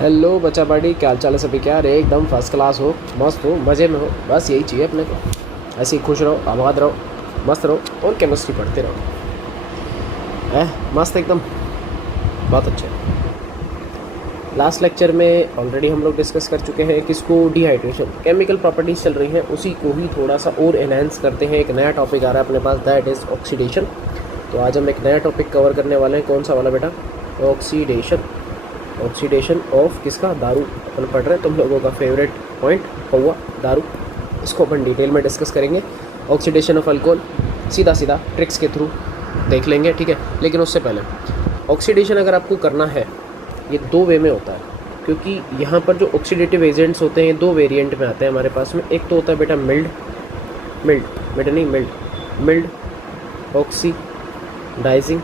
Hello बच्चा बड़ी, क्या हाल चाल है सभी? क्या अरे एकदम फर्स्ट क्लास हो, मस्त हो, मज़े में हो, बस यही चाहिए अपने को। ऐसे ही खुश रहो, आबाद रहो, मस्त रहो और केमिस्ट्री पढ़ते रहो। मस्त एकदम, बहुत अच्छे। लास्ट लेक्चर में ऑलरेडी हम लोग डिस्कस कर चुके हैं किसको, डिहाइड्रेशन, केमिकल प्रॉपर्टीज़ चल रही हैं, उसी को ही थोड़ा सा और एनहेंस करते हैं। एक नया टॉपिक आ रहा है अपने पास, दैट इज़ ऑक्सीडेशन। तो आज हम एक नया टॉपिक कवर करने वाले हैं। कौन सा वाला बेटा? ऑक्सीडेशन। ऑक्सीडेशन ऑफ किसका? दारू। अपन पढ़ रहे हैं, तुम लोगों का फेवरेट पॉइंट हुआ दारू। इसको अपन डिटेल में डिस्कस करेंगे। ऑक्सीडेशन ऑफ अल्कोहल सीधा सीधा ट्रिक्स के थ्रू देख लेंगे, ठीक है। लेकिन उससे पहले ऑक्सीडेशन अगर आपको करना है, ये दो वे में होता है, क्योंकि यहाँ पर जो ऑक्सीडेटिव एजेंट्स होते हैं दो वेरिएंट में आते हैं हमारे पास में। एक तो होता है बेटा मिल्ड ऑक्सीडाइजिंग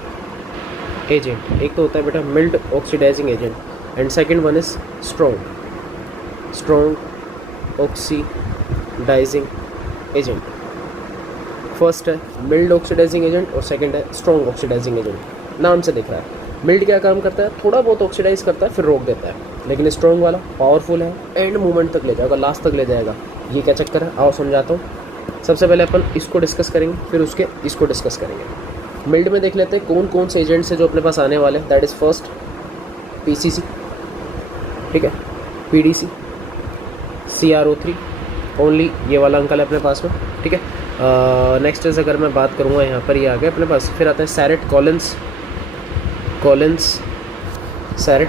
एजेंट। एक तो होता है बेटा mild oxidizing agent, and second one is strong oxidizing agent. First है मिल्ड ऑक्सीडाइजिंग एजेंट और सेकंड है स्ट्रॉन्ग ऑक्सीडाइजिंग एजेंट। नाम से दिख रहा है, मिल्ड क्या काम करता है? थोड़ा बहुत ऑक्सीडाइज करता है फिर रोक देता है, लेकिन स्ट्रॉन्ग वाला पावरफुल है, एंड मूवमेंट तक ले जाएगा, लास्ट तक ले जाएगा। ये क्या चक्कर है, आओ समझाता हूँ। सबसे पहले अपन इसको डिस्कस करेंगे, फिर उसके इसको डिस्कस करेंगे। मिल्ड में देख लेते हैं कौन कौन से एजेंट्स हैं जो अपने पास आने वाले हैं। दैट इज़ फर्स्ट पीसीसी, ठीक है, पीडीसी, CrO3, ओनली ये वाला अंकल है अपने पास में, ठीक है। नेक्स्ट इज, अगर मैं बात करूँगा यहाँ पर ये आ गया अपने पास। फिर आता है सैरेट, कॉलिन्स सैरेट।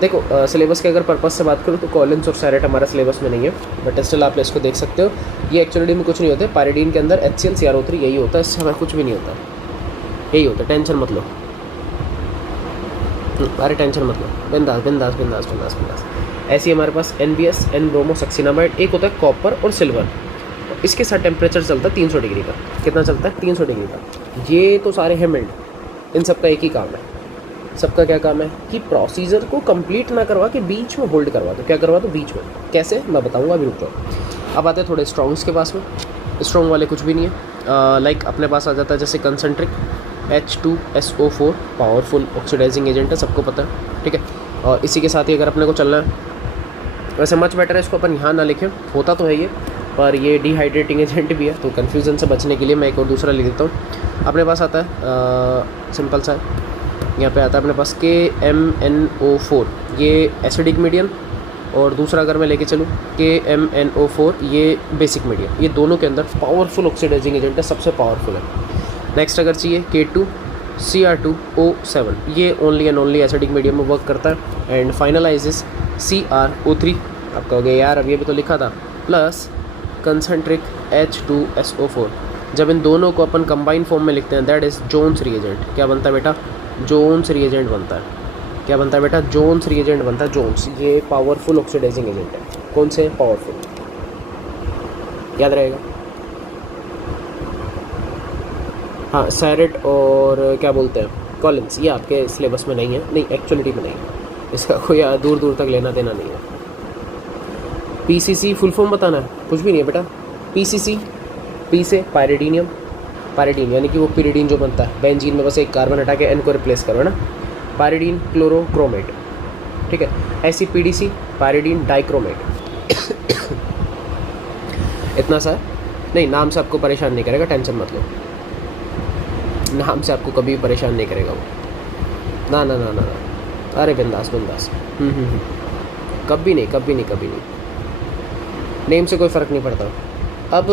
देखो सिलेबस के अगर पर्पस से बात करूँ तो कॉलिन्स और सैरेट हमारा सिलेबस में नहीं है, बट स्टिल आप इसको देख सकते हो। ये एक्चुअली में कुछ नहीं होते, पायरिडीन के अंदर HCl CrO3 यही होता है, इससे हमें कुछ भी नहीं होता, यही होता है। टेंशन मत लो, अरे टेंशन मत लो, बिंदास। ऐसी हमारे पास NBS, N-ब्रोमोसक्सिनामाइड। एक होता है कॉपर और सिल्वर, इसके साथ टेम्परेचर चलता है 300 डिग्री का। कितना चलता है? 300 डिग्री का। ये तो सारे हैं मिल्ड, इन सबका एक ही काम है। सबका क्या काम है कि प्रोसीजर को कंप्लीट ना करवा के बीच में होल्ड करवा दो। क्या करवा दो? बीच में। कैसे, मैं बताऊंगा, अभी रुक जाओ। अब आते हैं थोड़े स्ट्रॉन्ग्स के पास में। स्ट्रॉन्ग वाले कुछ भी नहीं है, लाइक अपने पास आ जाता है जैसे कंसनट्रिक H2SO4, पावरफुल ऑक्सीडाइजिंग एजेंट है, सबको पता है, ठीक है। और इसी के साथ ही अगर अपने को चलना है, वैसे मच बेटर है इसको अपन यहाँ ना लिखें, होता तो है ये, पर ये डिहाइड्रेटिंग एजेंट भी है, तो कन्फ्यूज़न से बचने के लिए मैं एक और दूसरा लिख देता हूँ। अपने पास आता है सिंपल सा है, यहाँ पे आता है अपने पास KMNO4, ये एसिडिक मीडियम, और दूसरा अगर मैं लेके चलूँ KMNO4, ये बेसिक मीडियम। ये दोनों के अंदर पावरफुल ऑक्सीडाइजिंग एजेंट है, सबसे पावरफुल है। नेक्स्ट अगर चाहिए K2CR2O7, ये only and only acidic medium में वर्क करता है। एंड फाइनलाइजेस CrO3, आप कहोगे यार अब ये भी तो लिखा था, प्लस कंसनट्रिक H2SO4। जब इन दोनों को अपन कंबाइन फॉर्म में लिखते हैं, दैट इज़ जोन्स रिएजेंट। क्या बनता है बेटा? जोन्स रिएजेंट बनता है। क्या बनता है बेटा? जोन्स रिएजेंट बनता है। जोन्स, ये पावरफुल ऑक्सीडाइजिंग एजेंट है। कौन से? पावरफुल, याद रहेगा। हाँ, सैरेट और क्या बोलते हैं, कॉलिन्स, ये आपके सिलेबस में नहीं है, नहीं एक्चुअलिटी में नहीं है, इसका कोई दूर दूर तक लेना देना नहीं है। PCC फुल फॉर्म बताना है, कुछ भी नहीं है बेटा। PCC, P से पायरिडीनियम, पायरिडीन यानी कि वो पिरिडीन जो बनता है, बेंजीन में बस एक कार्बन हटा के N को रिप्लेस करो, है ना। पायरिडीन क्लोरोक्रोमेट, ठीक है। ऐसी PDC, पायरिडीन डाइक्रोमेट। इतना सा नहीं, नाम से आपको परेशान नहीं करेगा, टेंशन मत लो, नाम से आपको कभी परेशान नहीं करेगा वो, ना ना ना ना ना, अरे बिंदास। कभी नहीं, नेम से कोई फ़र्क नहीं पड़ता। अब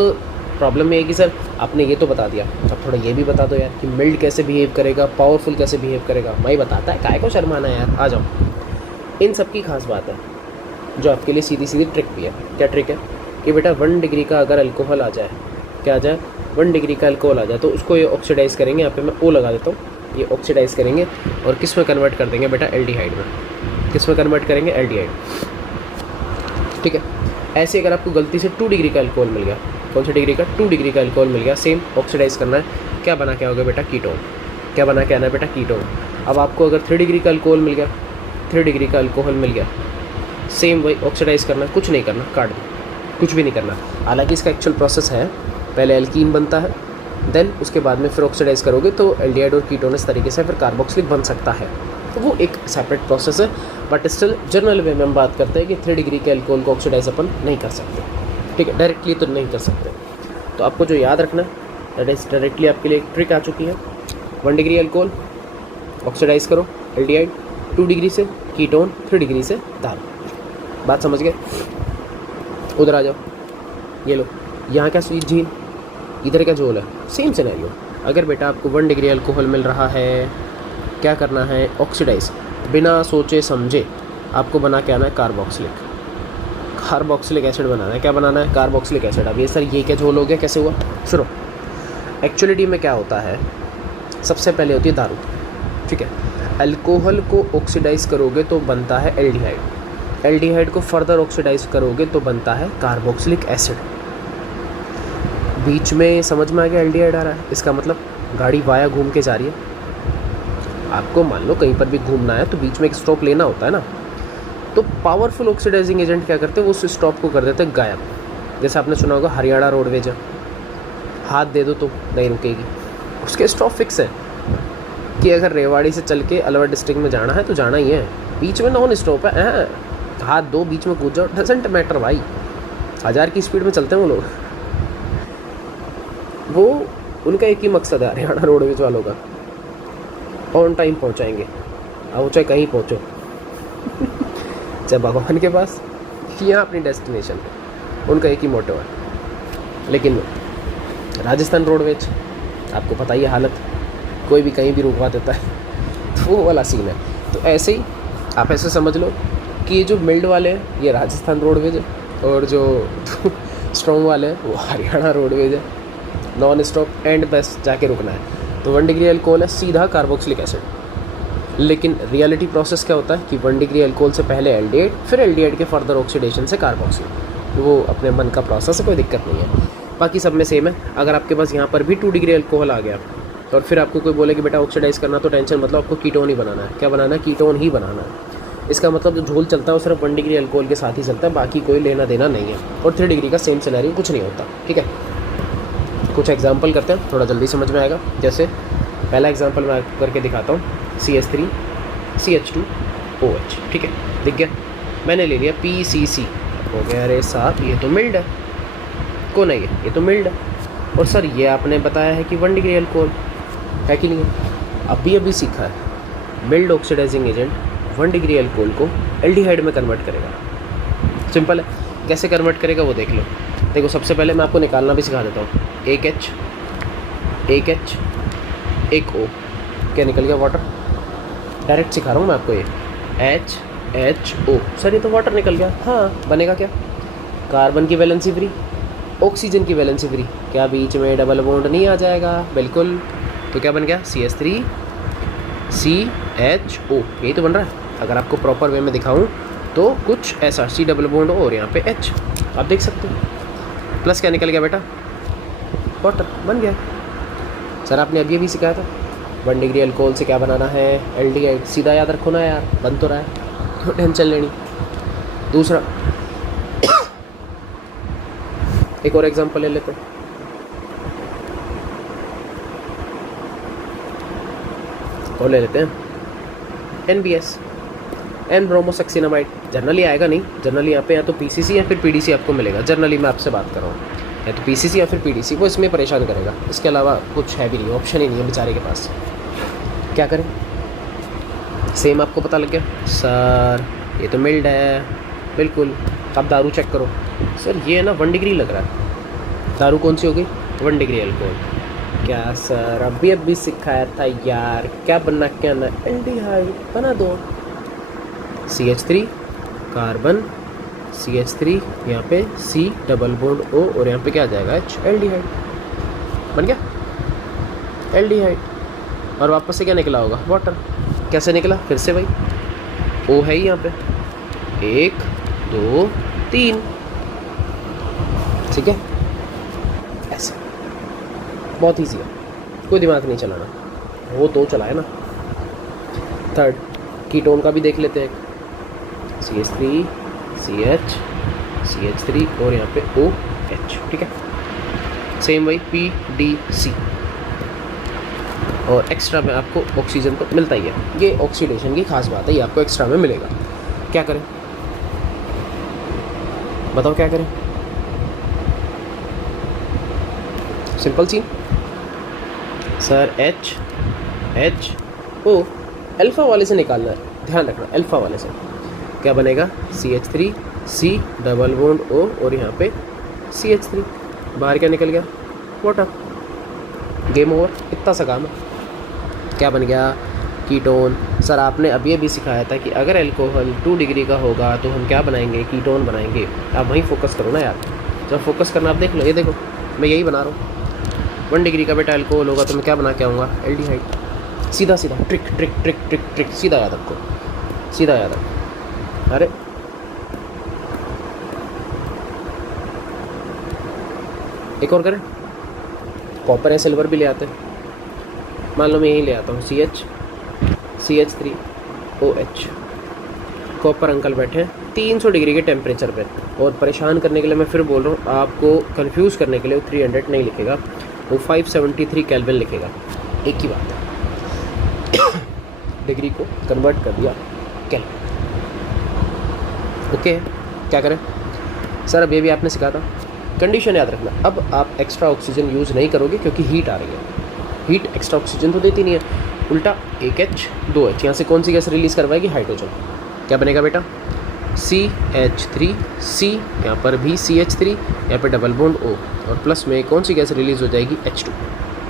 प्रॉब्लम ये है कि सर आपने ये तो बता दिया, अब थोड़ा ये भी बता दो यार कि मिल्ड कैसे बिहेव करेगा, पावरफुल कैसे बिहेव करेगा। मैं बताता है, काहे को शर्माना यार, आ जाओ। इन सब की खास बात है जो आपके लिए सीधी सीधी ट्रिक भी है। क्या ट्रिक है कि बेटा 1 डिग्री का अगर अल्कोहल आ जाए, क्या आ जाए? 1 डिग्री का अल्कोहल आ जाए, तो उसको ये ऑक्सीडाइज़ करेंगे, यहाँ पे मैं O लगा देता हूँ, ये ऑक्सीडाइज़ करेंगे और किस में कन्वर्ट कर देंगे बेटा? एल्डिहाइड में। किस में कन्वर्ट करेंगे? एल्डिहाइड, ठीक है। ऐसे अगर आपको गलती से 2 डिग्री का अल्कोहल मिल गया, कौन सी डिग्री का? 2 डिग्री का अल्कोहल मिल गया, सेम ऑक्सीडाइज़ करना है, क्या बना के आओगे बेटा? कीटोन। क्या बना के आना है बेटा? कीटोन। अब आपको अगर 3 डिग्री का अल्कोहल मिल गया, 3 डिग्री का अल्कोहल मिल गया, सेम वही ऑक्सीडाइज़ करना, कुछ नहीं करना, काट दो, कुछ भी नहीं करना। हालांकि इसका एक्चुअल प्रोसेस है, पहले एल्कीन बनता है, देन उसके बाद में फिर ऑक्सीडाइज़ करोगे तो एल्डिहाइड और कीटोन इस तरीके से फिर कार्बोक्सिलिक बन सकता है। तो वो एक सेपरेट प्रोसेस है, बट स्टिल जनरल वे में हम बात करते हैं कि 3 डिग्री के अल्कोहल को ऑक्सीडाइज अपन नहीं कर सकते, ठीक है, डायरेक्टली तो नहीं कर सकते। तो आपको जो याद रखना है दैट इज डायरेक्टली आपके लिए एक ट्रिक आ चुकी है। 1 डिग्री अल्कोहल ऑक्सीडाइज करो एल्डिहाइड, 2 डिग्री से कीटोन, 3 डिग्री से दारू। बात समझ गए? उधर आ जाओ, ये लो, यहाँ क्या स्वीट झील, इधर क्या झोल है, सेम सिनेरियो। अगर बेटा आपको 1 डिग्री अल्कोहल मिल रहा है, क्या करना है, ऑक्सीडाइज, बिना सोचे समझे आपको बना के आना है कार्बोक्सिलिक एसिड बनाना है। क्या बनाना है? Carboxylic acid. अब ये सर ये क्या झोल हो गया, कैसे हुआ? सुनो, एक्चुअली में क्या होता है, सबसे पहले होती है दारू, ठीक है। अल्कोहल को ऑक्सीडाइज करोगे तो बनता है एल्डिहाइड, एल्डिहाइड को फर्दर ऑक्सीडाइज करोगे तो बनता है कार्बोक्सिलिक एसिड। बीच में समझ में आ गया एल्डिहाइड आ रहा है, इसका मतलब गाड़ी वाया घूम के जा रही है। आपको मान लो कहीं पर भी घूमना है तो बीच में एक स्टॉप लेना होता है ना, तो पावरफुल ऑक्सीडाइजिंग एजेंट क्या करते हैं, वो उस स्टॉप को कर देते हैं गायब। जैसे आपने सुना होगा हरियाणा रोडवेज है, हाथ दे दो तो नहीं रुकेगी, उसके स्टॉप फिक्स है कि अगर रेवाड़ी से चल के अलवर डिस्ट्रिक्ट में जाना है तो जाना ही है, बीच में नॉन स्टॉप है, हाथ दो, बीच में कूद जाओ, डजेंट मैटर भाई। 1000 की स्पीड में चलते हैं वो लोग, वो उनका एक ही मकसद है हरियाणा रोडवेज वालों का, ऑन टाइम पहुंचाएंगे, अब चाहे कहीं पहुंचो चाहे भगवान के पास या अपनी डेस्टिनेशन पे, उनका एक ही मोटो है। लेकिन राजस्थान रोडवेज आपको पता ही है हालत, कोई भी कहीं भी रुकवा देता है, तो वो वाला सीन है। तो ऐसे ही आप ऐसे समझ लो कि ये जो मिल्ड वाले हैं ये राजस्थान रोडवेज है, और जो स्ट्रॉन्ग वाले हैं वो हरियाणा रोडवेज है, नॉन स्टॉप एंड बस जाके रुकना है। तो 1 डिग्री अल्कोहल है सीधा कार्बोक्सिलिक एसिड, लेकिन रियलिटी प्रोसेस क्या होता है कि 1 डिग्री अल्कोहल से पहले एल्डिहाइड, फिर एल्डिहाइड के फर्दर ऑक्सीडेशन से कार्बोक्सिल, वो अपने मन का प्रोसेस है, कोई दिक्कत नहीं है। बाकी सब में सेम है। अगर आपके पास यहाँ पर भी 2 डिग्री अल्कोहल आ गया और फिर आपको कोई बोले कि बेटा ऑक्सीडाइज करना, तो टेंशन मतलब आपको कीटोन ही बनाना है। क्या बनाना है? कीटोन ही बनाना है। इसका मतलब जो झोल चलता है वो सिर्फ 1 डिग्री अल्कोहल के साथ ही चलता है, बाकी कोई लेना देना नहीं है। और 3 डिग्री का सेम सिनेरियो, कुछ नहीं होता, ठीक है। कुछ एग्जाम्पल करते हैं, थोड़ा जल्दी समझ में आएगा। जैसे पहला एग्जाम्पल मैं करके दिखाता हूँ, CH3 CH2OH, ठीक है, दिख गया। मैंने ले लिया PCC, हो गया। अरे साहब ये तो मिल्ड है, कौन है ये तो मिल्ड है। और सर ये आपने बताया है कि 1 डिग्री अल्कोहल है कि नहीं है, अभी सीखा है। Mild oxidizing agent 1 degree alcohol को एल्डिहाइड में कन्वर्ट करेगा। सिंपल है, कैसे कन्वर्ट करेगा वो देख लो। देखो सबसे पहले मैं आपको निकालना भी सिखा देता हूँ। एक H, एक O, क्या निकल गया? वाटर। डायरेक्ट सिखा रहा हूँ मैं आपको, ये HHO, सर ये तो वाटर निकल गया। हाँ, बनेगा क्या? कार्बन की वैलेंसी फ्री, ऑक्सीजन की वैलेंसी फ्री, क्या बीच में डबल बॉन्ड नहीं आ जाएगा? बिल्कुल। तो क्या बन गया? CH3 CHO, यही तो बन रहा है। अगर आपको प्रॉपर वे में दिखाऊँ तो कुछ ऐसा, C डबल बॉन्ड और यहाँ पे H, आप देख सकते हो। प्लस क्या निकल गया बेटा? वाटर बन गया। सर आपने अभी सिखाया था 1 डिग्री अल्कोहल से क्या बनाना है? एल्डिहाइड। सीधा याद रखो ना यार, बन तो रहा है, तो टेंशन लेनी। दूसरा एक और एग्जांपल ले लेते हैं। और ले लेते हैं NBS, एन ब्रोमोसक्सिनामाइड। जनरली आएगा नहीं, जनरली यहाँ पे या तो PCC या फिर PDC आपको मिलेगा। जनरली मैं आपसे बात कर रहा हूँ, या तो PCC या फिर PDC, वो इसमें परेशान करेगा। इसके अलावा कुछ है भी नहीं, ऑप्शन ही नहीं है बेचारे के पास। क्या करें? सेम आपको पता लग गया, सर ये तो मिल्ड है। बिल्कुल। अब दारू चेक करो, सर ये है ना 1 डिग्री लग रहा है। दारू कौन सी हो गई? 1 डिग्री अल्कोहल। क्या सर अभी सिखाया था यार, क्या बनना, क्या ना? एल्डिहाइड बना दो। CH3 कार्बन, CH3 यहाँ पे C डबल बॉन्ड O, और यहाँ पे क्या आ जाएगा? H, एल्डिहाइड बन गया एल्डिहाइड। और वापस से क्या निकला होगा? वाटर। कैसे निकला? फिर से भाई O है ही यहाँ पे, 1 2 3, ठीक है। ऐसे बहुत ईजी है, कोई दिमाग नहीं चलाना, वो तो चलाए ना। थर्ड कीटोन का भी देख लेते हैं। CH3 CH CH3 और यहाँ पे OH, ठीक है। सेम वही PDC, और एक्स्ट्रा में आपको ऑक्सीजन तो मिलता ही है। ये ऑक्सीडेशन की खास बात है, ये आपको एक्स्ट्रा में मिलेगा। क्या करें बताओ, क्या करें? सिंपल सी सर, एच ओ अल्फ़ा वाले से निकालना है, ध्यान रखना अल्फ़ा वाले से क्या बनेगा, CH3 C double bond O और यहाँ पे CH3, बाहर क्या निकल गया, वाटर। गेम ओवर, इतना सा काम है। क्या बन गया, कीटोन। सर आपने अभी अभी सिखाया था कि अगर अल्कोहल 2 डिग्री का होगा तो हम क्या बनाएंगे, कीटोन बनाएंगे। आप वहीं फोकस करो ना यार, जब फोकस करना आप देख लो, ये देखो मैं यही बना रहा हूँ। 1 डिग्री का बेटा अल्कोहल होगा तो मैं क्या बना के आऊँगा, एल्डिहाइड। सीधा सीधा trick trick trick trick trick, सीधा याद रखो, सीधा याद रखो। अरे एक और करें, कॉपर या सिल्वर भी ले आते हैं। मान लो मैं यही ले आता हूँ, CH3OH। कॉपर अंकल बैठे हैं 300 डिग्री के टेम्परेचर पे, और परेशान करने के लिए मैं फिर बोल रहा हूँ, आपको कंफ्यूज करने के लिए वो 300 नहीं लिखेगा, वो 573 केल्विन लिखेगा। एक ही बात है, डिग्री को कन्वर्ट कर दिया केल्विन। ओके, क्या करें सर? अब ये भी आपने सिखा था। कंडीशन याद रखना, अब आप एक्स्ट्रा ऑक्सीजन यूज़ नहीं करोगे क्योंकि हीट आ रही है। हीट एक्स्ट्रा ऑक्सीजन तो देती नहीं है, उल्टा एक H 2 H, यहाँ से कौन सी गैस रिलीज़ करवाएगी, हाइड्रोजन। क्या बनेगा बेटा, CH3C, यहाँ पर भी CH3, यहाँ पे डबल बॉन्ड O, और प्लस में कौन सी गैस रिलीज़ हो जाएगी, H2,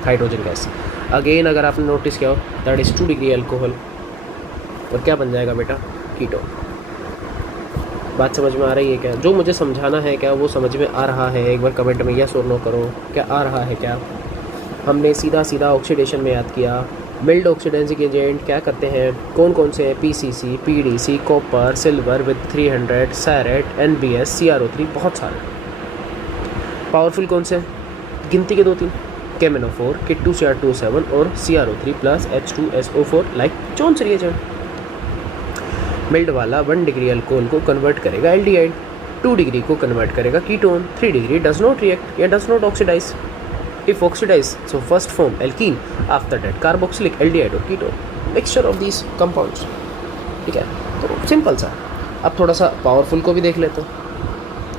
हाइड्रोजन गैस। अगेन अगर आपने नोटिस किया हो, दैट इज़ 2 डिग्री अल्कोहल, और क्या बन जाएगा बेटा, कीटोन। बात समझ में आ रही है क्या? जो मुझे समझाना है क्या वो समझ में आ रहा है? एक बार कमेंट में यस और नो करो, क्या आ रहा है क्या? हमने सीधा सीधा ऑक्सीडेशन में याद किया। मिल्ड ऑक्सीडाइजिंग एजेंट क्या करते हैं, कौन कौन से हैं, PCC, PDC, copper, silver with 300, Surratt, NBS, CrO3, बहुत सारे। पावरफुल कौन से, गिनती के 2-3, KMnO4, Kit2Cr2O7 और CrO3 plus H2SO4 like Jones reagent. Mild वाला 1 डिग्री अल्कोहल को कन्वर्ट करेगा एल्डिहाइड, 2 डिग्री को कन्वर्ट करेगा ketone, 3 degree does not react या does not oxidize. If oxidized, so first form alkene, after that carboxylic, aldehyde और ketone, mixture of these compounds। ठीक है, तो सिंपल सा। अब थोड़ा सा पावरफुल को भी देख लेते हैं,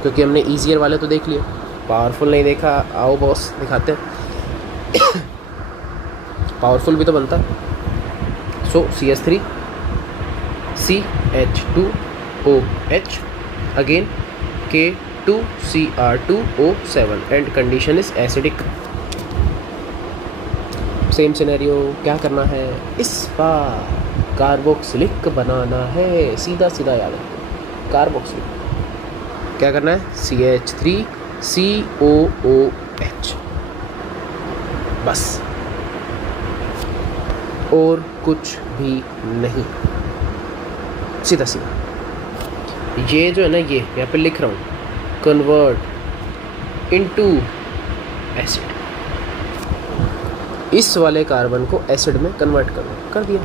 क्योंकि हमने ईजियर वाले तो देख लिए, पावरफुल नहीं देखा। आओ बॉस दिखाते हैं। पावरफुल भी तो बनता है। सो CH3 CH2OH again K2Cr2O7 and condition is acidic. Same scenario, क्या करना है, इस बार कार्बोक्सिलिक बनाना है। सीधा सीधा याद रखो, कार्बोक्सिलिक क्या करना है, CH3COOH, बस, और कुछ भी नहीं। सीधा सीधा ये जो है ना, ये यहाँ पे लिख रहा हूँ, कन्वर्ट इनटू एसिड। इस वाले कार्बन को एसिड में कन्वर्ट कर दिया।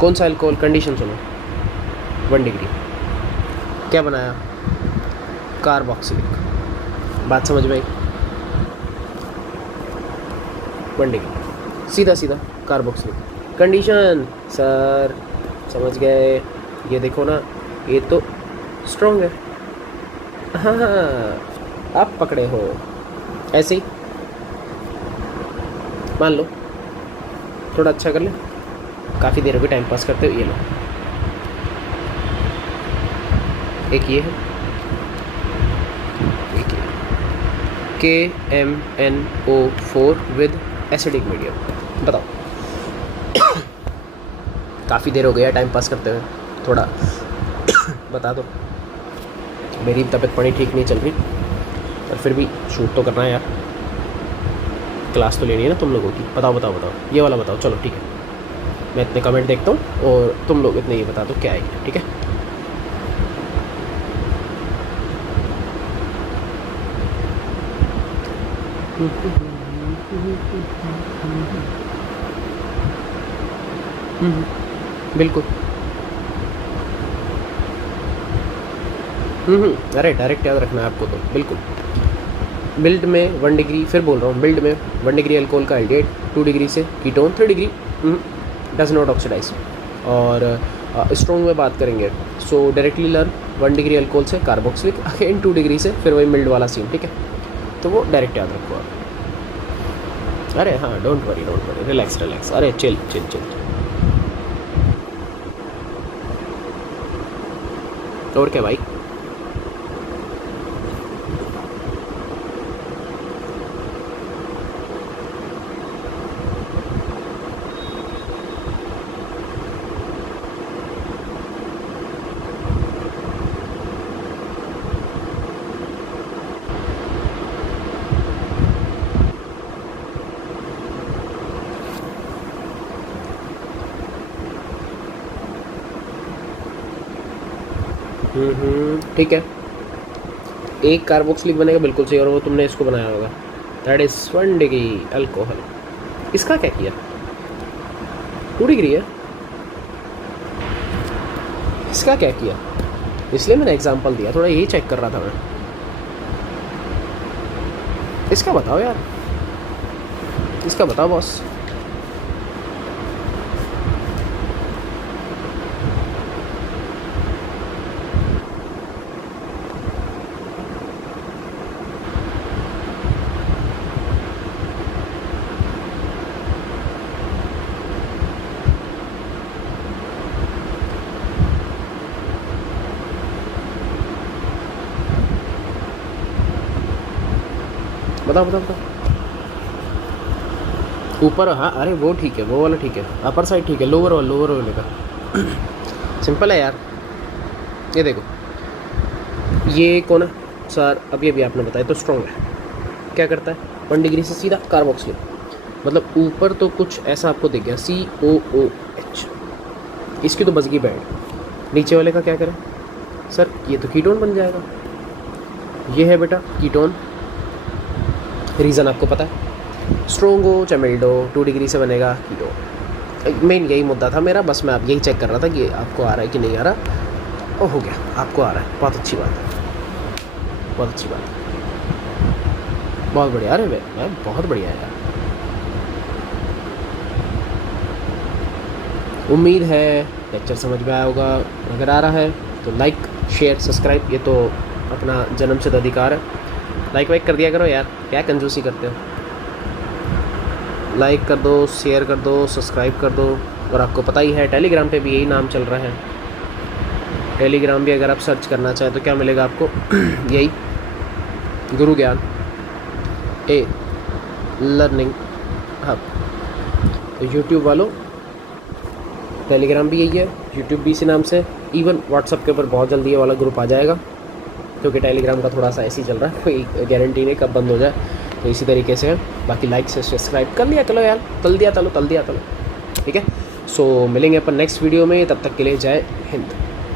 कौन सा अल्कोहल, कंडीशन सुनो, 1 डिग्री, क्या बनाया, कार्बोक्सिलिक। बात समझ में आई, 1 डिग्री, सीधा सीधा कार्बोक्सिलिक। कंडीशन सर समझ गए, ये देखो ना, ये तो स्ट्रॉन्ग है। हाँ आप पकड़े हो, ऐसे ही मान लो, थोड़ा अच्छा कर ले, काफ़ी देर हो गई टाइम पास करते हो। ये लो, एक ये है, एक ये KMnO4 विद एसिडिक मीडियम। बताओ, काफ़ी देर हो गया टाइम पास करते हुए, थोड़ा बता दो। मेरी तबीयत पानी ठीक नहीं चल रही, पर फिर भी शूट तो करना है यार, क्लास तो लेनी है ना तुम लोगों की। बताओ बताओ बताओ, ये वाला बताओ। चलो ठीक है, मैं इतने कमेंट देखता हूँ और तुम लोग इतने ये बता दो क्या है, ठीक है। बिल्कुल। अरे डायरेक्ट याद रखना है आपको तो, बिल्कुल। मिल्ड में 1 डिग्री, फिर बोल रहा हूँ, मिल्ड में 1 डिग्री अल्कोहल का एल्डिहाइड, 2 डिग्री से ketone, 3 degree does not oxidize. और स्ट्रॉन्ग में बात करेंगे so directly learn 1 degree alcohol से कार्बोक्सिलिक, अगेन 2 डिग्री से फिर वही मिल्ड वाला सीन, ठीक है। तो वो डायरेक्ट याद रखो आप। अरे हाँ, डोंट वरी, रिलैक्स रिलैक्स, अरे चिल चिल चिल। और क्या भाई, ठीक है। एक कार्बोक्सिलिक बनेगा बिल्कुल सही, और वो तुमने इसको बनाया होगा, दैट इज 1 डिग्री अल्कोहल। इसका क्या किया, 2 डिग्री है। इसका क्या किया, इसलिए मैंने एग्जांपल दिया, थोड़ा यही चेक कर रहा था मैं। इसका बताओ यार, इसका बताओ बॉस। बताओ बताओ बताओ। ऊपर, हाँ अरे वो ठीक है, वो वाला ठीक है, अपर साइड ठीक है, लोअर वाले का सिंपल है यार। ये देखो, ये कौन है सर, अभी अभी आपने बताया तो स्ट्रॉन्ग है। क्या करता है, 1 डिग्री से सीधा कार्बोक्सिलिक, मतलब ऊपर तो कुछ ऐसा आपको दिख गया COOH, इसकी तो बच गई बैंड। नीचे वाले का क्या करें सर, ये तो कीटोन बन जाएगा। ये है बेटा कीटोन, रीज़न आपको पता है, स्ट्रोंगो चमेल्डो 2 डिग्री से बनेगा कीटोन। मेन यही मुद्दा था मेरा, बस मैं अब यही चेक कर रहा था कि आपको आ रहा है कि नहीं आ रहा। ओ हो गया, आपको आ रहा है, बहुत अच्छी बात है, बहुत अच्छी बात है, बहुत बढ़िया। अरे भाई बहुत बढ़िया है यार। उम्मीद है लेक्चर समझ में आया होगा, अगर आ रहा है तो लाइक शेयर सब्सक्राइब, ये तो अपना जन्मसिद्ध अधिकार है। लाइक वाइक कर दिया करो यार, क्या कंजूसी करते हो। लाइक कर दो, शेयर कर दो, सब्सक्राइब कर दो। और आपको पता ही है टेलीग्राम पे भी यही नाम चल रहा है। टेलीग्राम भी अगर आप सर्च करना चाहें तो क्या मिलेगा आपको यही, गुरु ज्ञान ए लर्निंग हब। तो यूट्यूब वालों, टेलीग्राम भी यही है, यूट्यूब भी इसी नाम से। इवन व्हाट्सअप के ऊपर बहुत जल्दी ये वाला ग्रुप आ जाएगा, क्योंकि टेलीग्राम का थोड़ा सा ऐसे ही चल रहा है, कोई गारंटी नहीं कब बंद हो जाए, तो इसी तरीके से है। बाकी लाइक से सब्सक्राइब कर लिया चलो यार, तल दिया चलो, ठीक है। सो मिलेंगे अपन नेक्स्ट वीडियो में, तब तक के लिए जय हिंद।